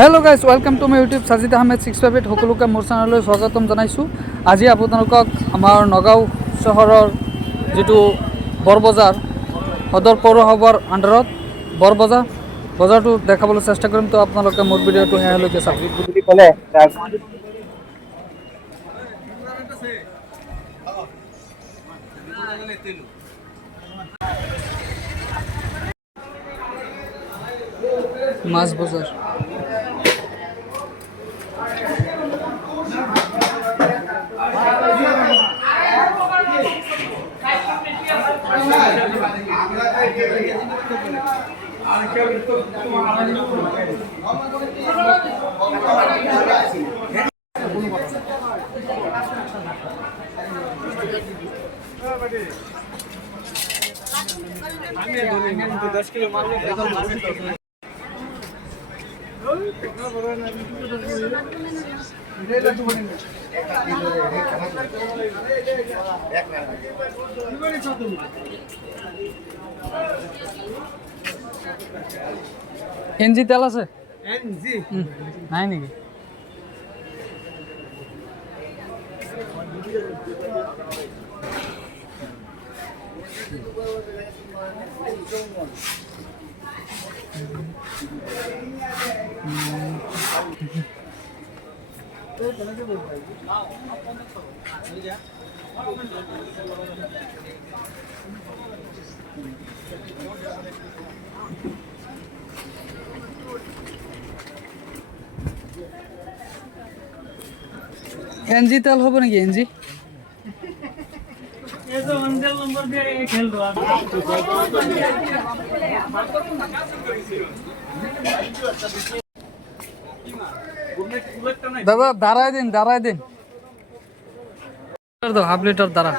Hello' guys, welcome to my YouTube Sajid আহমেদ 658 সকলোকে মোৰ চেনেললৈ স্বাগতম জনাইছোঁ। আজি আপোনালোকক আমাৰ নগাঁও চহৰৰ যিটো বৰবজাৰ সদৰ পৌৰসভাৰ আণ্ডাৰত বজাৰটো দেখাবলৈ চেষ্টা কৰিম। তো আপোনালোকে মোৰ ভিডিঅ'টো শেষলৈকে চাওক। বুলি ক'লে মাছ বজাৰ এনজি তেল আছে নাই নেকি? এনজি তেল হ'ব নেকি? এনজি দাদা দাঁড়ায় দিন হাফ লিটার দাঁড়া।